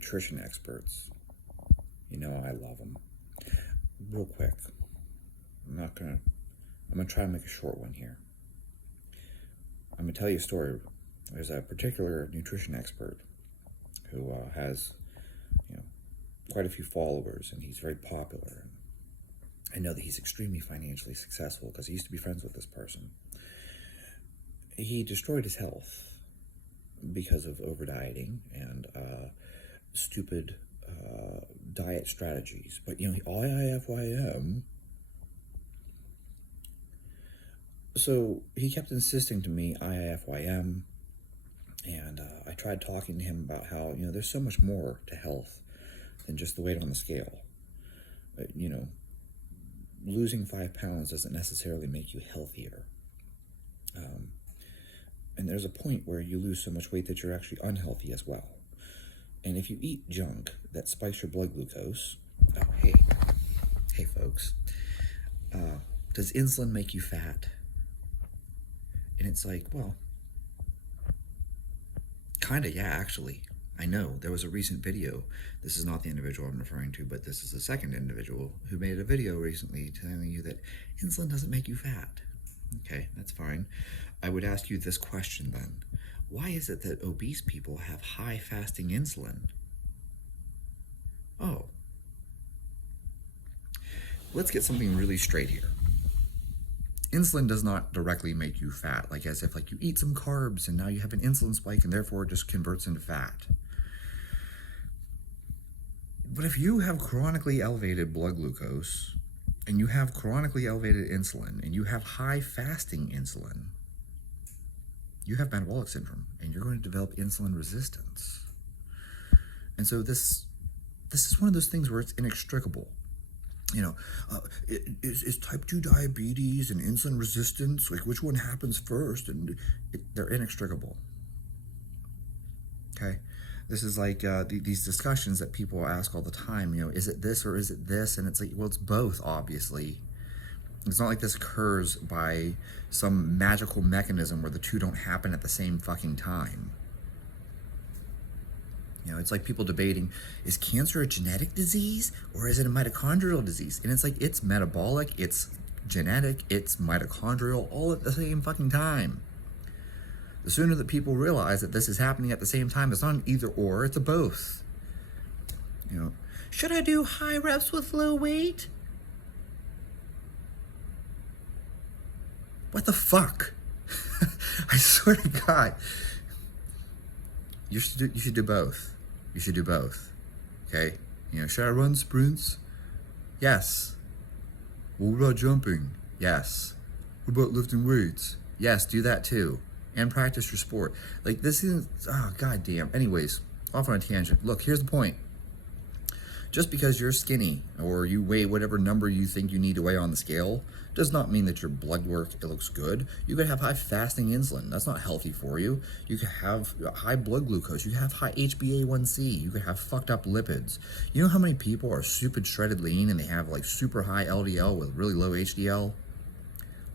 nutrition experts. You know I love them. Real quick, I'm gonna try to make a short one here. I'm gonna tell you a story. There's a particular nutrition expert who has, quite a few followers, and he's very popular. I know that he's extremely financially successful because he used to be friends with this person. He destroyed his health because of over dieting and stupid diet strategies. But IIFYM. So he kept insisting to me IIFYM, and I tried talking to him about how there's so much more to health than just the weight on the scale. Losing 5 pounds doesn't necessarily make you healthier. And there's a point where you lose so much weight that you're actually unhealthy as well. And if you eat junk that spikes your blood glucose, hey folks, does insulin make you fat? And it's like, well, kinda, yeah, actually. I know, there was a recent video, this is not the individual I'm referring to, but this is the second individual who made a video recently telling you that insulin doesn't make you fat. Okay, that's fine. I would ask you this question then. Why is it that obese people have high fasting insulin? Oh. Let's get something really straight here. Insulin does not directly make you fat, as if you eat some carbs and now you have an insulin spike and therefore it just converts into fat. But if you have chronically elevated blood glucose and you have chronically elevated insulin and you have high fasting insulin, you have metabolic syndrome and you're going to develop insulin resistance. And so this is one of those things where it's inextricable. Is type 2 diabetes and insulin resistance, which one happens first? And they're inextricable. Okay? This is these discussions that people ask all the time, is it this or is it this? And it's well, it's both, obviously. It's not like this occurs by some magical mechanism where the two don't happen at the same fucking time. It's like people debating, is cancer a genetic disease or is it a mitochondrial disease? And it's metabolic, it's genetic, it's mitochondrial, all at the same fucking time. The sooner that people realize that this is happening at the same time, it's not an either or, it's a both. Should I do high reps with low weight? What the fuck? I swear to God. You should do both. You should do both. Okay? Should I run sprints? Yes. Well, what about jumping? Yes. What about lifting weights? Yes, do that too. And practice your sport. This isn't, goddamn. Anyways, off on a tangent. Look, here's the point. Just because you're skinny or you weigh whatever number you think you need to weigh on the scale does not mean that your blood work, it looks good. You could have high fasting insulin. That's not healthy for you. You could have high blood glucose. You could have high HbA1c. You could have fucked up lipids. You know how many people are stupid shredded lean and they have super high LDL with really low HDL?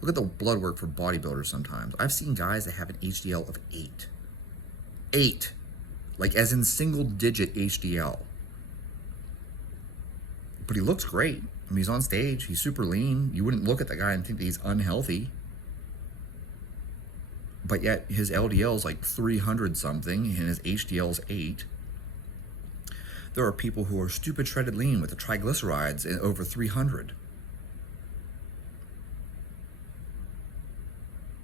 Look at the blood work for bodybuilders sometimes. I've seen guys that have an HDL of 8. 8. As in single digit HDL. But he looks great. He's on stage. He's super lean. You wouldn't look at the guy and think that he's unhealthy. But yet his LDL is 300 something and his HDL is 8. There are people who are stupid shredded lean with the triglycerides over 300.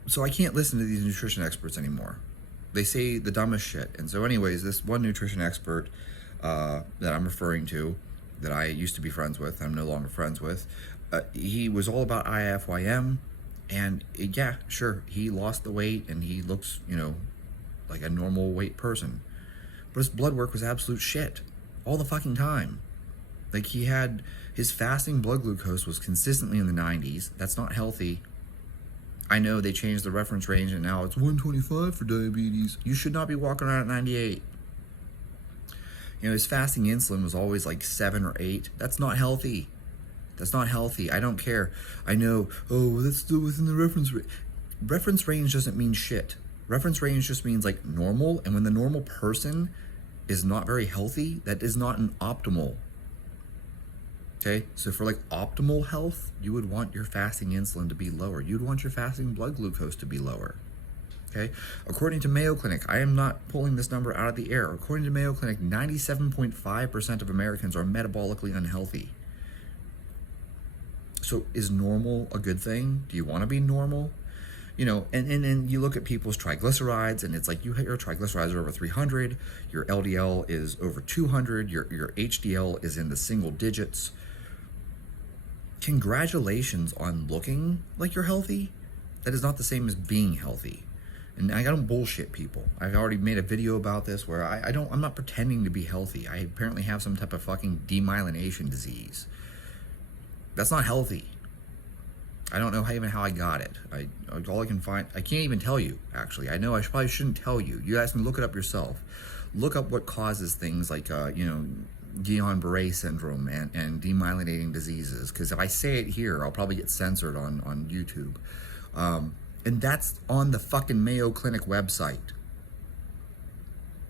So I can't listen to these nutrition experts anymore. They say the dumbest shit. And so anyways, this one nutrition expert that I'm referring to, that I used to be friends with, I'm no longer friends with, he was all about IIFYM, and yeah, sure, he lost the weight and he looks, like a normal weight person. But his blood work was absolute shit all the fucking time. He had, his fasting blood glucose was consistently in the 90s. That's not healthy. I know they changed the reference range and now it's 125 for diabetes. You should not be walking around at 98. His fasting insulin was always 7 or 8. That's not healthy. That's not healthy. I don't care. I know, that's still within the reference range. Reference range doesn't mean shit. Reference range just means normal, and when the normal person is not very healthy, that is not an optimal. Okay, so for like optimal health, you would want your fasting insulin to be lower. You'd want your fasting blood glucose to be lower. Okay, according to Mayo Clinic, I am not pulling this number out of the air. According to Mayo Clinic, 97.5% of Americans are metabolically unhealthy. So is normal a good thing? Do you want to be normal? You know, and you look at people's triglycerides, and it's like your triglycerides are over 300, your LDL is over 200, your HDL is in the single digits. Congratulations on looking like you're healthy. That is not the same as being healthy. And I don't bullshit people. I've already made a video about this where I'm not pretending to be healthy. I apparently have some type of fucking demyelination disease. That's not healthy. I don't know even how I got it. All I can find, I can't even tell you, actually. I know I probably shouldn't tell you. You guys can look it up yourself. Look up what causes things like, Guillain-Barré syndrome and demyelinating diseases. Because if I say it here, I'll probably get censored on YouTube. And that's on the fucking Mayo Clinic website.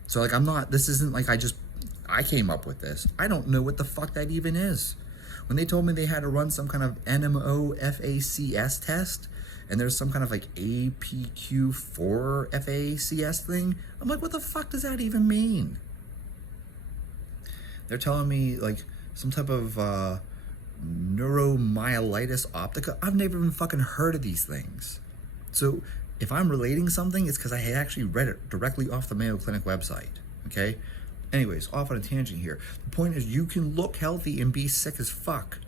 So like this isn't like I came up with this. I don't know what the fuck that even is. When they told me they had to run some kind of NMO-FACS test, and there's some kind of like APQ4 FACS thing, I'm like, what the fuck does that even mean? They're telling me like some type of neuromyelitis optica. I've never even fucking heard of these things. So if I'm relating something, it's because I had actually read it directly off the Mayo Clinic website, okay? Anyways, off on a tangent here. The point is you can look healthy and be sick as fuck.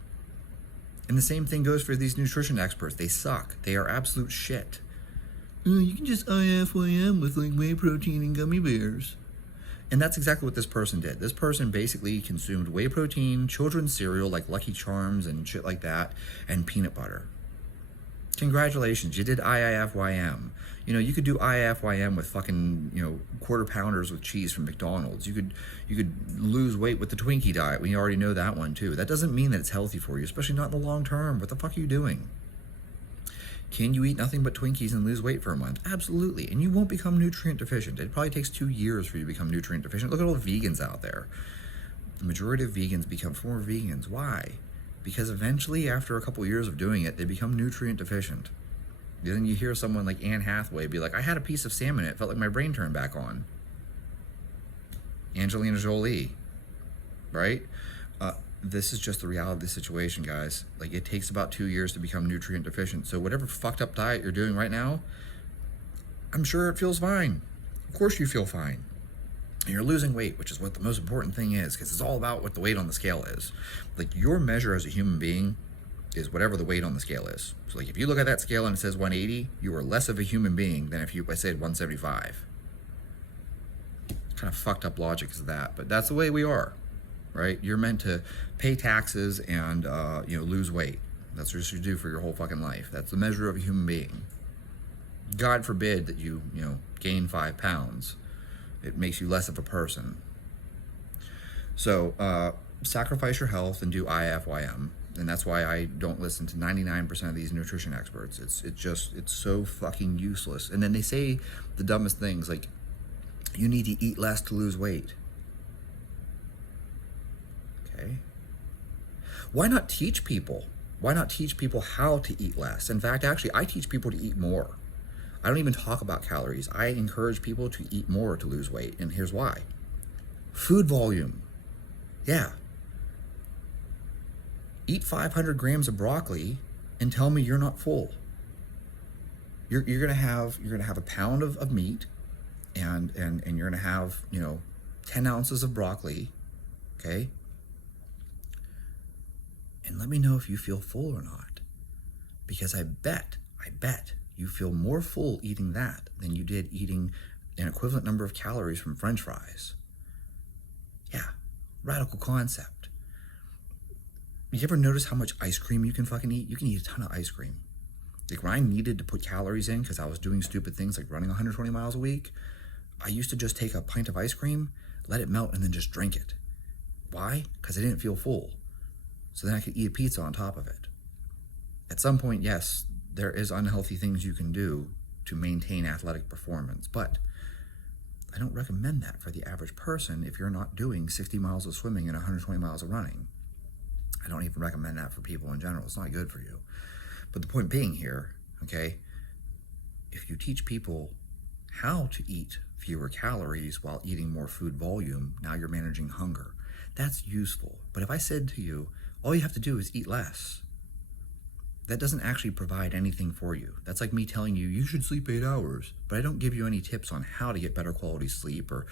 And the same thing goes for these nutrition experts. They suck. They are absolute shit. You can just IFYM with like whey protein and gummy bears. And that's exactly what this person did. This person basically consumed whey protein, children's cereal like Lucky Charms and shit like that, and peanut butter. Congratulations, you did IFYM. You know, you could do IFYM with fucking, quarter pounders with cheese from McDonald's. You could lose weight with the Twinkie diet. We already know that one too. That doesn't mean that it's healthy for you, especially not in the long term. What the fuck are you doing? Can you eat nothing but Twinkies and lose weight for a month? Absolutely. And you won't become nutrient deficient. It probably takes 2 years for you to become nutrient deficient. Look at all the vegans out there. The majority of vegans become former vegans. Why? Because eventually, after a couple years of doing it, they become nutrient deficient. Then you hear someone like Anne Hathaway be like, I had a piece of salmon, it felt like my brain turned back on. Angelina Jolie, right? This is just the reality of the situation, guys. Like, it takes about 2 years to become nutrient deficient. So whatever fucked up diet you're doing right now, I'm sure it feels fine. Of course you feel fine. And you're losing weight, which is what the most important thing is, because it's all about what the weight on the scale is. Like, your measure as a human being is whatever the weight on the scale is. So like, if you look at that scale and it says 180, you are less of a human being than if I said 175. Kind of fucked up logic is that, but that's the way we are, right? You're meant to pay taxes and lose weight. That's what you do for your whole fucking life. That's the measure of a human being. God forbid that you gain 5 pounds. It makes you less of a person. So sacrifice your health and do IFYM. And that's why I don't listen to 99% of these nutrition experts. It's so fucking useless. And then they say the dumbest things like, you need to eat less to lose weight. Okay. Why not teach people? Why not teach people how to eat less? In fact, actually, I teach people to eat more. I don't even talk about calories. I encourage people to eat more to lose weight. And here's why. Food volume. Yeah. Eat 500 grams of broccoli and tell me you're not full. You're gonna have a pound of meat, and you're gonna have 10 ounces of broccoli, okay? And let me know if you feel full or not, because I bet you feel more full eating that than you did eating an equivalent number of calories from French fries. Yeah, radical concept. You ever notice how much ice cream you can fucking eat? You can eat a ton of ice cream. Like, when I needed to put calories in because I was doing stupid things like running 120 miles a week, I used to just take a pint of ice cream, let it melt, and then just drink it. Why? Because I didn't feel full. So then I could eat a pizza on top of it. At some point, yes, there is unhealthy things you can do to maintain athletic performance, but I don't recommend that for the average person if you're not doing 60 miles of swimming and 120 miles of running. I don't even recommend that for people in general. It's not good for you. But the point being here, okay, if you teach people how to eat fewer calories while eating more food volume, now you're managing hunger. That's useful. But if I said to you, all you have to do is eat less, that doesn't actually provide anything for you. That's like me telling you, you should sleep 8 hours, but I don't give you any tips on how to get better quality sleep or,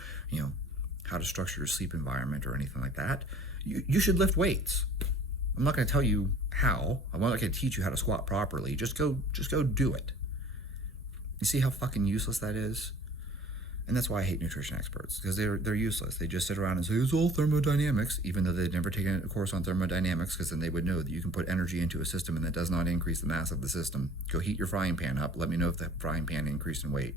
how to structure your sleep environment or anything like that. You should lift weights. I'm not going to tell you how. I'm not going to teach you how to squat properly. Just go do it. You see how fucking useless that is? And that's why I hate nutrition experts, because they're useless. They just sit around and say, it's all thermodynamics, even though they've never taken a course on thermodynamics, because then they would know that you can put energy into a system and that does not increase the mass of the system. Go heat your frying pan up. Let me know if the frying pan increased in weight.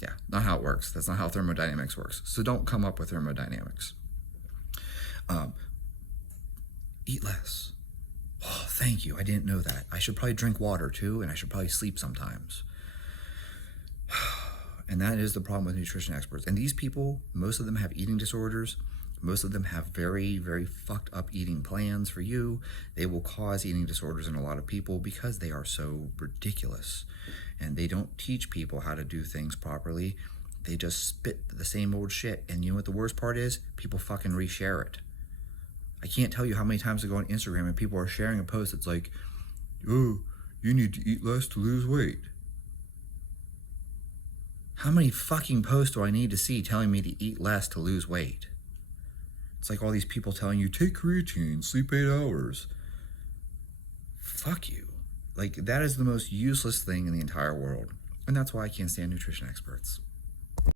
Yeah, not how it works. That's not how thermodynamics works. So don't come up with thermodynamics. Eat less. Oh, thank you. I didn't know that. I should probably drink water too, and I should probably sleep sometimes. And that is the problem with nutrition experts. And these people, most of them have eating disorders. Most of them have very, very fucked up eating plans for you. They will cause eating disorders in a lot of people because they are so ridiculous. And they don't teach people how to do things properly. They just spit the same old shit. And you know what the worst part is? People fucking reshare it. I can't tell you how many times I go on Instagram and people are sharing a post that's like, oh, you need to eat less to lose weight. How many fucking posts do I need to see telling me to eat less to lose weight? It's like all these people telling you, take creatine, sleep 8 hours. Fuck you. Like, that is the most useless thing in the entire world. And that's why I can't stand nutrition experts.